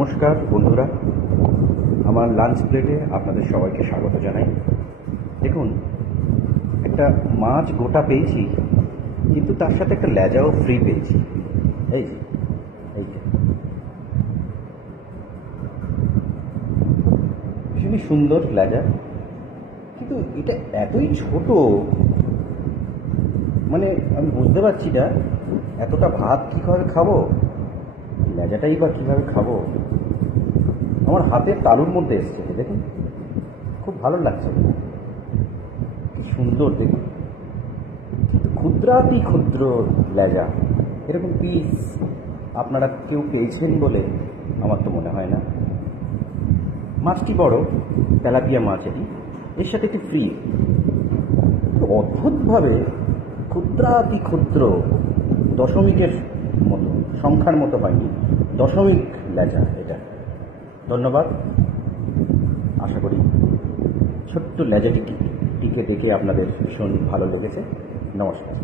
নমস্কার বন্ধুরা, আমার লাঞ্চ প্লেটে আপনাদের সবাইকে স্বাগত জানাই। দেখুন, একটা মাছ গোটা পেয়েছি, কিন্তু তার সাথে একটা লেজাও ফ্রি পেয়েছি। এই যে এই যে ভীষণই সুন্দর লেজা, কিন্তু এটা এতই ছোট, মানে আমি বুঝতে পারছি না এতটা ভাত কীভাবে খাবো, লেজাটাই বা কীভাবে খাবো। আমার হাতের তালুর মধ্যে এসছে, দেখুন খুব ভালো লাগছে, কি সুন্দর দেখুন, ক্ষুদ্রাতি ক্ষুদ্র লেজা। এরকম পিস আপনারা কেউ পেয়েছেন বলে আমার তো মনে হয় না। মাছটি বড় তেলাপিয়া মাছ, এর সাথে একটি ফ্রি। অদ্ভুতভাবে ক্ষুদ্রাতি ক্ষুদ্র, দশমিকের মতো, সংখ্যার মতো হয়নি, দশমিক লেজা এটা। ধন্যবাদ। আশা করি ছোট্ট লেজাটিকে দেখে আপনাদের ভীষণ ভালো লেগেছে। নমস্কার।